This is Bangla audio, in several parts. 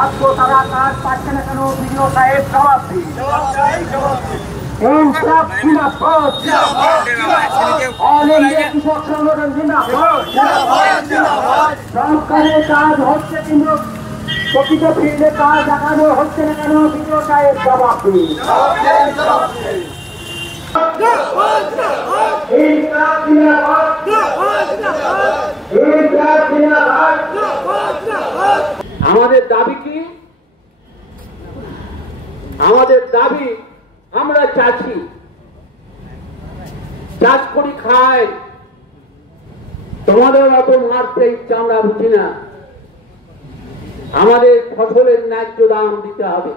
ছাত্র তারা কাজ পাচ্ছে না কেন? বিডিও সাহেব জবাব দিন। ইনসাফ জিন্দাবাদ, অল ইন্ডিয়া কৃষক সংগঠন জিন্দাবাদ। সরকারের কাজ হচ্ছে কিন্তু প্রকৃত ফিল্ডে কাজ দেখানো হচ্ছে না কেন? বিডিও সাহেব জবাব দিন। আমাদের দাবি কি? আমাদের দাবি আমরা চাষি, চাষ করি খাই, তোমাদের মতো মারতে ইচ্ছা আমরা বুঝি না। আমাদের ফসলের ন্যায্য দাম দিতে হবে।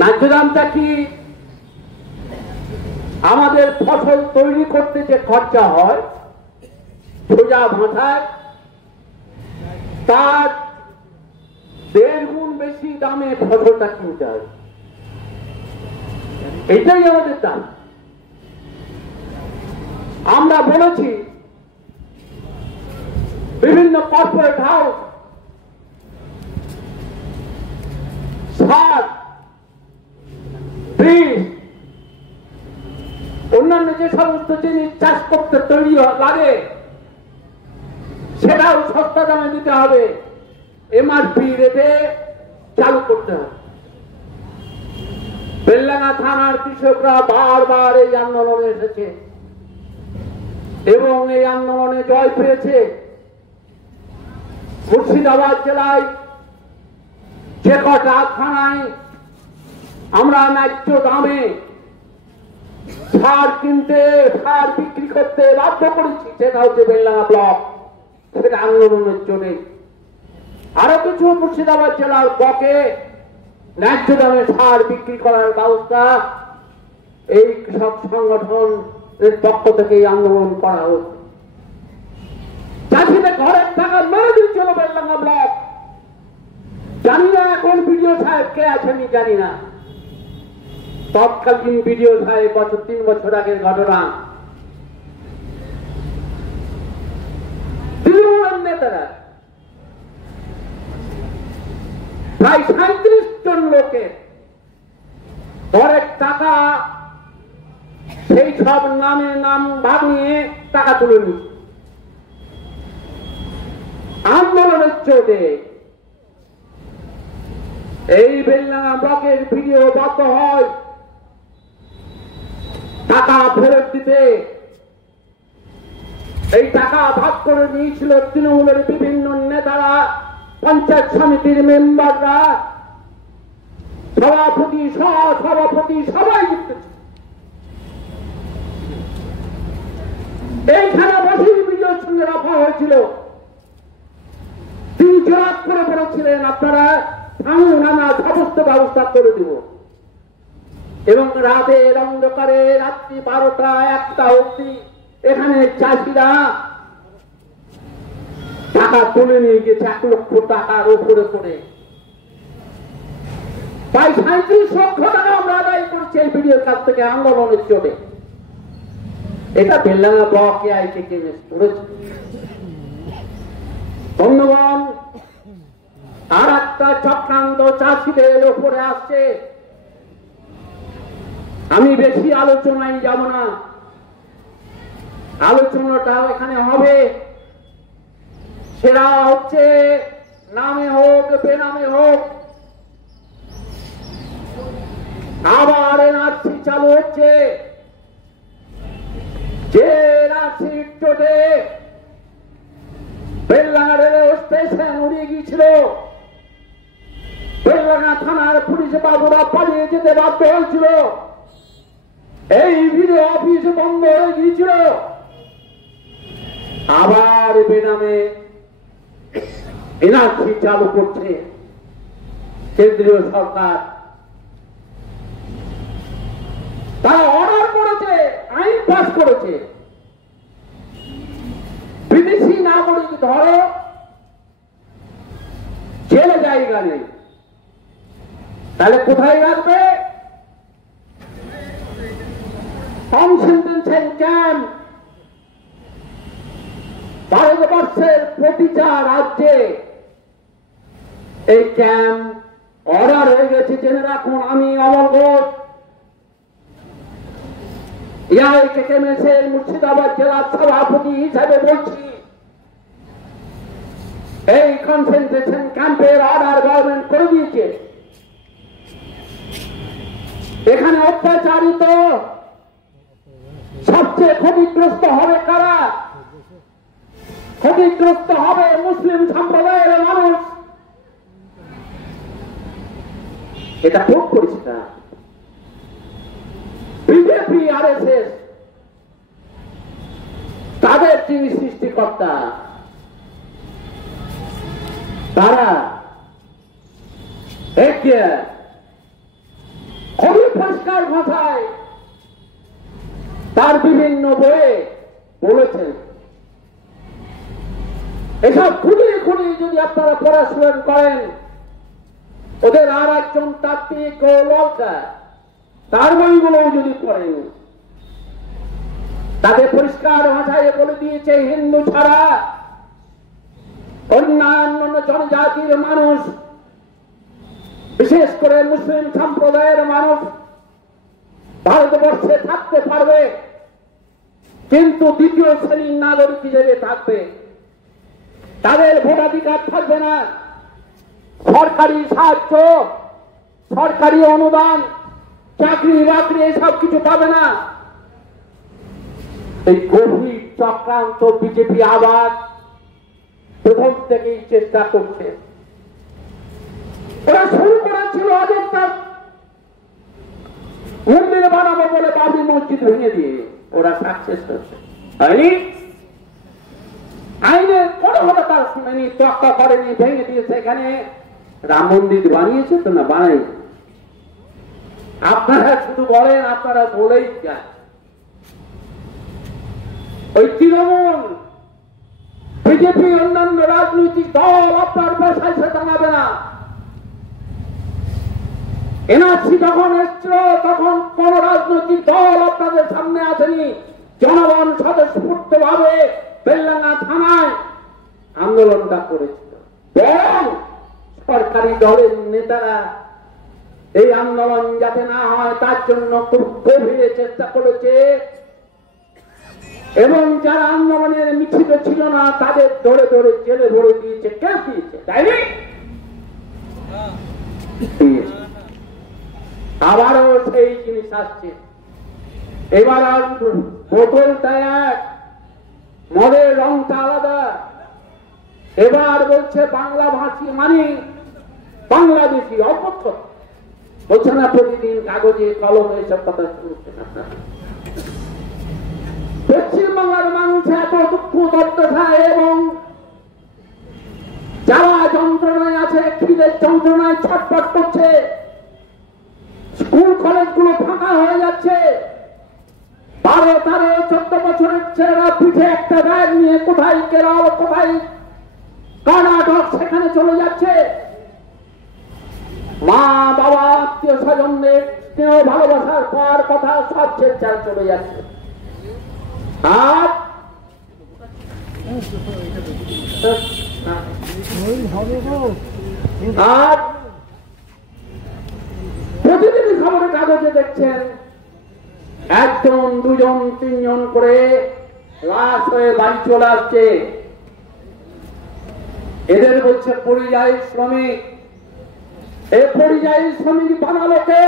ন্যায্য দামটা কি? আমাদের ফসল তৈরি করতে যে খরচা হয় সোজা ভাষায় তার 1.5 গুণ বেশি দামে ফসলটা কিনতে হয়। এটাই আমাদের দাম। আমরা বলেছি বিভিন্ন কর্পোরেট হাউস সার, বীজ, অন্যান্য যে সমস্ত জিনিস চাষ করতে তৈরি লাগে সেটাও সস্তা দামে দিতে হবে, এমআরপি রেটে চালু করতে হবে। বেলডাঙ্গা থানার কৃষকরা বারবার এই আন্দোলনে এসেছে এবং এই আন্দোলনে জয় পেয়েছে। মুর্শিদাবাদ জেলায় যে কটা থানায় আমরা ন্যায্য দামে সার কিনতে, সার বিক্রি করতে বাধ্য করেছি, সেটা হচ্ছে বেলডাঙ্গা ব্লক। সেটা আন্দোলনের জন্য। আরো কিছু মুর্শিদাবাদ জেলার ব্লকে ন্যায্য দামে সার বিক্রি করার ব্যবস্থা এই কৃষক সংগঠনের পক্ষ থেকে আন্দোলন করা হচ্ছে। চাষিদের ঘরের টাকা মেরে দিচ্ছিল বেলডাঙ্গা ব্লক। জানি না এখন বিডিও সাহেব কে আছেন, জানি না। তৎকালীন বিডিও সাহেব 3 বছর আগের ঘটনা। তৃণমূলের নেতারা প্রায় 37 জন লোকের ঘরের টাকা সেই সব নামে নাম ভাঙিয়ে টাকা তুলে নিচ্ছে আন্দোলনের চোটে। এই বেলডাঙ্গা ব্লকের ভিডিও বন্ধ হয় টাকা ফেরত দিতে। এই টাকা ভাগ করে নিয়েছিল তৃণমূলের বিভিন্ন নেতারা, পঞ্চায়েত সমিতির মেম্বাররা, সভাপতি, সহসভাপতি সবাই জিতেছে। এইখানে বসে বিজয়ের সঙ্গে রফা হয়েছিল। তিনি জোরাত করে বলেছিলেন আপনারা থামুন, আমরা সমস্ত ব্যবস্থা করে দেব। এবং রাতের অন্ধকারে রাত্রি 12টা 1টা অবধি এখানে চাষিরা টাকা তুলে নিয়ে গেছে 1 লক্ষ টাকার উপরে করে। প্রায় 37 লক্ষ টাকা আমরা আদায় করছি এই বিডিওর কাছ থেকে আন্দোলনের চোটে। এটা বেলডাঙ্গা ব্লক এআই থেকে করেছে। বন্ধুগণ, আর একটা চক্রান্ত চাষিদের উপরে আসছে। আমি বেশি আলোচনায় যাব না, আলোচনাটা এখানে হবে সেটা হচ্ছে নামে হোক বেনামে হোক আবার এনআরসি চালু হচ্ছে। যে এনআরসি চোটে বেলডাঙ্গা রেলওয়ে স্টেশন উড়িয়ে গিয়েছিল, বেলডাঙ্গা থানার পুলিশ বাবুরা পালিয়ে যেতে বাধ্য হয়েছিল, এই ভিডিও অফিস বন্ধ হয়ে গিয়েছিল। আবার বেনামে এনআরসি চালু করছে কেন্দ্রীয় সরকার। তারা অর্ডার করেছে, আইন পাস করেছে, বিদেশি নাগরিক ধরো, জেলে জায়গা নেই। তাহলে কোথায় রাখবে? Home sentencing camp. ভারতবর্ষের প্রতিটা রাজ্যে এই ক্যাম্প অর্ডার হয়ে গেছে, জেনে রাখুন। আমি অমল ঘোষ, মুর্শিদাবাদ জেলার সভাপতি হিসাবে বলছি, এই কনসেন্ট্রেশন ক্যাম্পের অর্ডার গভর্নমেন্ট করে দিয়েছে। এখানে অত্যাচারিত সবচেয়ে ক্ষতিগ্রস্ত হবে কারা? ক্ষতিগ্রস্ত হবে মুসলিম সম্প্রদায়ের মানুষ। এটা খুব পরিষ্কার। বিজেপি আরএসএস তাদের যিনি সৃষ্টিকর্তা, তারা খুবই পরিষ্কার ভাষায় তার বিভিন্ন বইয়ে বলেছেন। এসব খুঁড়িয়ে খুঁড়িয়ে যদি আপনারা পড়াশোনা করেন, ওদের আর একজন তাত্ত্বিক লঙ্কা তার বইগুলো যদি পড়েন, তাদের পরিষ্কার ভাষায় বলে দিয়েছে হিন্দু ছাড়া অন্যান্য জনজাতির মানুষ, বিশেষ করে মুসলিম সম্প্রদায়ের মানুষ ভারতবর্ষে থাকতে পারবে, কিন্তু দ্বিতীয় শ্রেণীর নাগরিক হিসেবে থাকবে। তাদের ভোটাধিকার থাকবে না, সরকারি সাহায্য, সরকারি অনুদান, চাকরি বাকরি এসব কিছু পাবে না। এই গভীর চক্রান্ত বিজেপি আবার প্রথম থেকেই চেষ্টা করছে। ওরা শুরু করেছিল অযোধ্যা মন্দির বানাবো বলে বাবরি মসজিদ ভেঙে দিয়ে, ওরা সাকসেস হচ্ছে। আইনের কোনো কথা শুনেনি, তোয়াক্কা করেনি, ভেঙে দিয়েছে। এখানে রাম মন্দির বানিয়েছে তো না বানাই? আপনারা শুধু বলেন, আপনারা বলেই যান। ওই তৃণমূল, বিজেপি, অন্যান্য রাজনৈতিক দল আপনার পেশায় সে দাঁড়াবে না। এনআরসি যখন এসছিল তখন কোন রাজনৈতিক দল আপনাদের সামনে আসেনি। জনগণ স্বতঃস্ফূর্ত ভাবে বেলডাঙ্গা থানায় আন্দোলনটা করেছিল, এবং সরকারি দলের নেতারা এই আন্দোলন যাতে না হয় তার জন্য খুব গভীরে চেষ্টা করেছে, এবং যারা আন্দোলনের মিছিল ছিল না তাদের ধরে ধরে জেলে ভরে দিয়েছে। কে দিয়েছে? তাইনি? আবারও সেই জিনিস আসছে। এবার আর বোতলটা এক, মদের রংটা আলাদা। এবার বলছে বাংলা ভাষী মানে বাংলাদেশি, অপক্ষ বলছে না। প্রতিদিন কাগজে কলমে এসব কথা শুনছেন আপনারা। পশ্চিমবাংলার মানুষ এত দুঃখ দুর্দশায় এবং যারা যন্ত্রণায় আছে, খিদের যন্ত্রণায় ছটফট করছে। স্কুল কলেজগুলো ফাঁকা হয়ে যাচ্ছে। 12, 13, 14 বছরের ছেলেরা পিঠে একটা ব্যাগ নিয়ে কোথায় কেরল, কোথায় কর্ণাটক, সেখানে চলে যাচ্ছে। মা বাবা আত্মীয় স্বজনদের স্নেহ ভালোবাসার পর কথা সব ছেড়ে চলে যাচ্ছে। আর প্রতিদিনই খবরের কাগজে দেখছেন 1 জন, 2 জন, 3 জন করে লাশ হয়ে বাড়ি চলে আসছে। এদের বলছে পরিযায়ী শ্রমিক। এই পরিযায়ী শ্রমিক বানালো কে?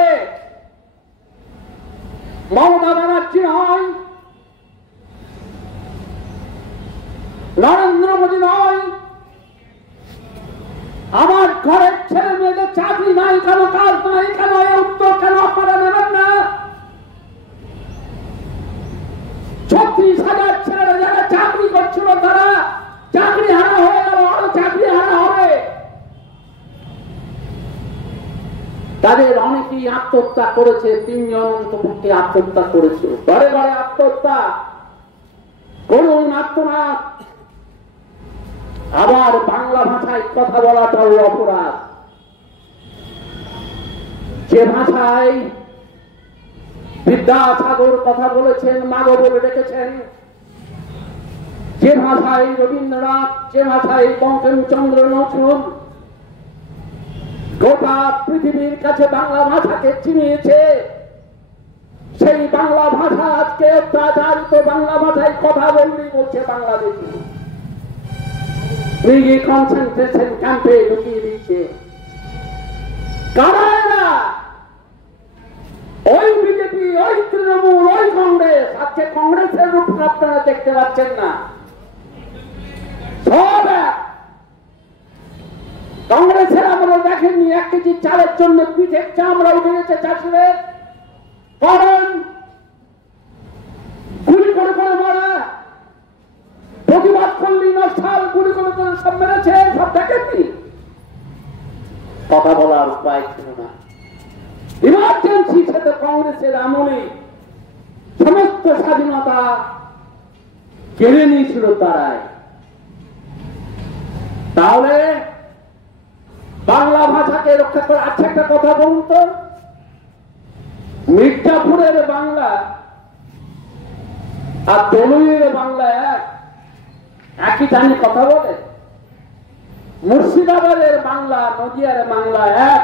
মমতা ব্যানার্জি নয়, নরেন্দ্র মোদী নয়। আমার ঘরের ছেলে মেয়েদের চাকরি নাই কেন, কাজ নাই কেন, এর উত্তর কেন আপনারা নেবেন না? 36,000 ছেলেরা যারা চাকরি করছিল তারা চাকরি হারা হয়ে গেল, আরো চাকরি হারা হবে। তাদের অনেকেই আত্মহত্যা করেছে। 3 জন অন্তত আত্মহত্যা করেছে। ঘরে ঘরে আত্মহত্যা, করুন আত্মনাদ। আবার বাংলা ভাষায় কথা বলাটাও অপরাধ। যে ভাষায় বিদ্যাসাগর কথা বলেছেন, মাগো বলে রেখেছেন, যে ভাষায় রবীন্দ্রনাথ, যে ভাষায় বঙ্কিমচন্দ্র নজরুল, গোটা পৃথিবীর কাছে বাংলা ভাষাকে চিনিয়েছে, সেই বাংলা ভাষা আজকে অত্যাচারিত বাংলা ভাষায় কথা বললেই বলছে বাংলাদেশি। কনসেন্ট্রেশন ক্যাম্পে ঢুকিয়ে দিচ্ছে। কারা এরা? ওই বিজেপি, ওই তৃণমূল, ওই কংগ্রেস। আজকে কংগ্রেসের রূপ আপনারা দেখতে পাচ্ছেন না, সব এক। কংগ্রেসের আমরা দেখেননি 1 কেজি চালের জন্য পিঠের চামড়া উঠে গেছে চাষিদের, কারণ গুলি করে করে মারা, প্রতিবাদ করলি নষ্টাল গুলি করে করে সব মেরেছে, সব দেখেননি। কথা বলার উপায় ছিল না। ইমার্জেন্সি সাথে কংগ্রেসের আমলে সমস্ত স্বাধীনতা কেড়ে নিয়েছিল তারাই। তাহলে বাংলা ভাষাকে রক্ষা করে। আচ্ছা, একটা কথা বলুন তো, মির্জাপুরের বাংলা আর দলুইয়ের বাংলা একই জানি কথা বলে? মুর্শিদাবাদের বাংলা, নদিয়ার বাংলা এক।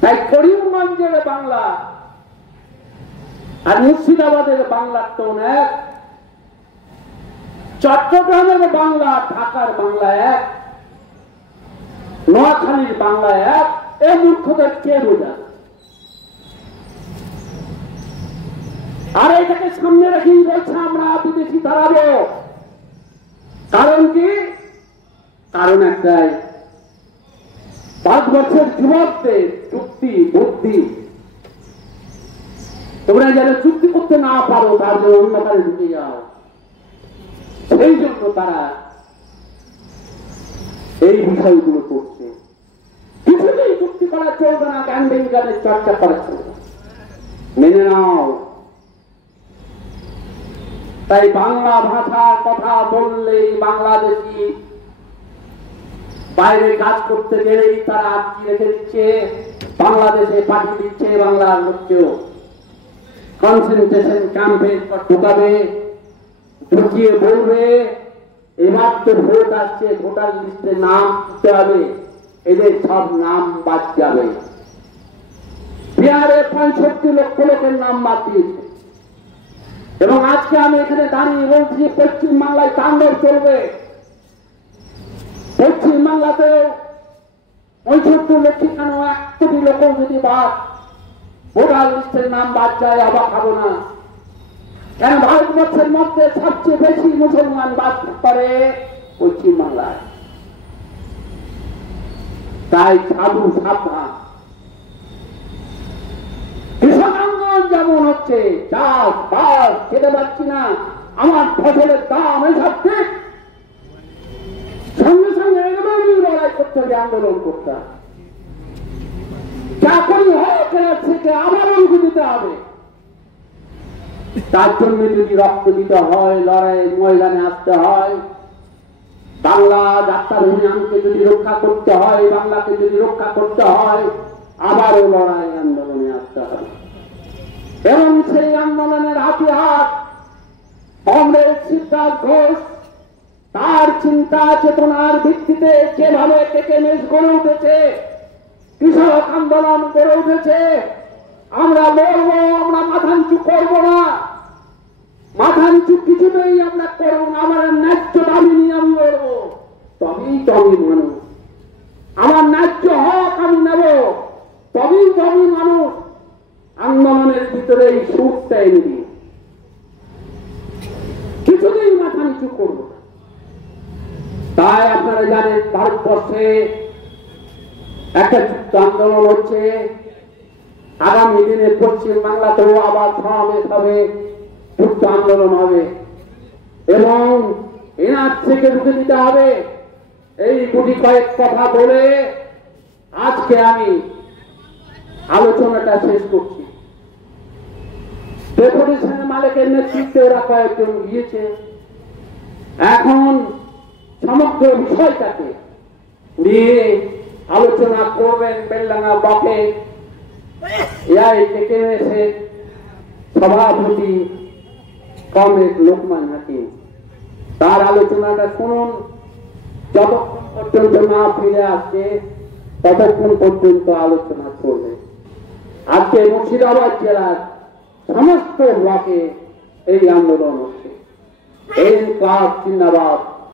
তাই করিমগঞ্জের বাংলা আর মুর্শিদাবাদের বাংলার টোন এক, চট্টগ্রামের বাংলা ঢাকার বাংলা এক, নোয়াখালীর বাংলা এক। এই মূর্খদের কে বোঝায়? আর এটাকে সামনে রেখেই বলছে আমরা বিদেশি দাঁড়াবো। কারণ কি? কারণ একটাই, 5 বছর যুবকদের চুক্তি বুদ্ধি, তোমরা যেন চুক্তি করতে না পারো তার জন্য অন্য কাজে ঢুকে যাও। সেই জন্য তারা এই বিষয়গুলো করছে। কিছুতেই চুক্তি করা চলবে না, জ্ঞান বিজ্ঞানের চর্চা করা চলবে, মেনে নাও। তাই বাংলা ভাষার কথা বললেই বাংলাদেশি বাইরে কাজ করতে গেলেই তারা আটকে রেখে দিচ্ছে, বাংলাদেশে পাঠিয়ে দিচ্ছে। বাংলার লোককেও কনসেন্ট্রেশন ক্যাম্পে ঢুকাবে, ঢুকিয়ে বলবে এবার তো ভোট আসছে, ভোটার লিস্টে নাম দিতে হবে, এদের সব নাম বাদ যাবে। বিহারে 65 লক্ষ লোকের নাম বাদ দিয়েছে। এবং আজকে আমি এখানে দাঁড়িয়ে বলছি পশ্চিমবাংলায় তাণ্ডব চলবে। পশ্চিমবাংলাতেও 65 লক্ষ কেন 1 কোটি লোক যদি বাদ ভোটার লিস্টের নাম বাদ যায়, অবাক হবো না। কেন ভারতবর্ষের মধ্যে সবচেয়ে বেশি মুসলমান বাস করে পশ্চিমবাংলায়। তাই সাধু সাবধান। কৃষক আন্দোলন যেমন হচ্ছে, চাষ বাস খেতে পাচ্ছি না, আমার ফসলের দাম এসব ঠিক, সঙ্গে সঙ্গে এগুলোই লড়াই করতে হবে, আন্দোলন করতে হবে। চাকরি হয় কেনার থেকে আবার অঙ্ক দিতে হবে। তার জন্য যদি রক্ত দিতে হয়, লড়াই ময়দানে আসতে হয়, বাংলা যাত্রার ইউনিয়নকে যদি রক্ষা করতে হয়, বাংলাকে যদি রক্ষা করতে হয়, আবারও লড়াই আন্দোলনে আসতে হবে। এবং সেই আন্দোলনের হাতিয়ার কংগ্রেস সিদ্ধার্থ ঘোষ তার চিন্তা চেতনার ভিত্তিতে যেভাবে কেকেমেশ গড়ে উঠেছে, কৃষক আন্দোলন গড়ে উঠেছে, আমরা লড়বো, আমরা মাথা নিচু করবো না। মাথা নিচু কিছুতেই আমরা করবো না, আমার ন্যায্য দাবি নিয়ে আমি লড়বো, তবেই তো আমি মানুষ। আমার ন্যায্য হক আমি নেব, তবেই তো আমি মানুষ। আন্দোলনের ভিতরে এই সুরটা এনে দিই, কিছুতেই মাথা নিচু করবো না। তাই আপনারা জানেন ভারতবর্ষে একটা যুক্ত আন্দোলন হচ্ছে। আগামী দিনে পশ্চিম বাংলাতেও আবার সমাবেশ হবে, যুক্ত আন্দোলন হবে এবং এনার থেকে রুখে দিতে হবে। এই গুটি কয়েক কথা বলে আজকে আমি আলোচনাটা শেষ করছি। ডেপুটেশন মালিকের নেতৃত্বে ওরা কয়েকজন গিয়েছে, এখন সমগ্র বিষয়টাকে নিয়ে আলোচনা করবেন বেলডাঙ্গা ব্লকে এআইকেকেএমএস সভাপতি কমরেড লোকমান হাকিম। তার আলোচনাটা শুনুন। যতক্ষণ পর্যন্ত না ফিরে আসছে ততক্ষণ পর্যন্ত আলোচনা চলবে। আজকে মুর্শিদাবাদ জেলার সমস্ত ব্লকে এই আন্দোলন হচ্ছে। এই ক্লাব জিন্দাবাদ।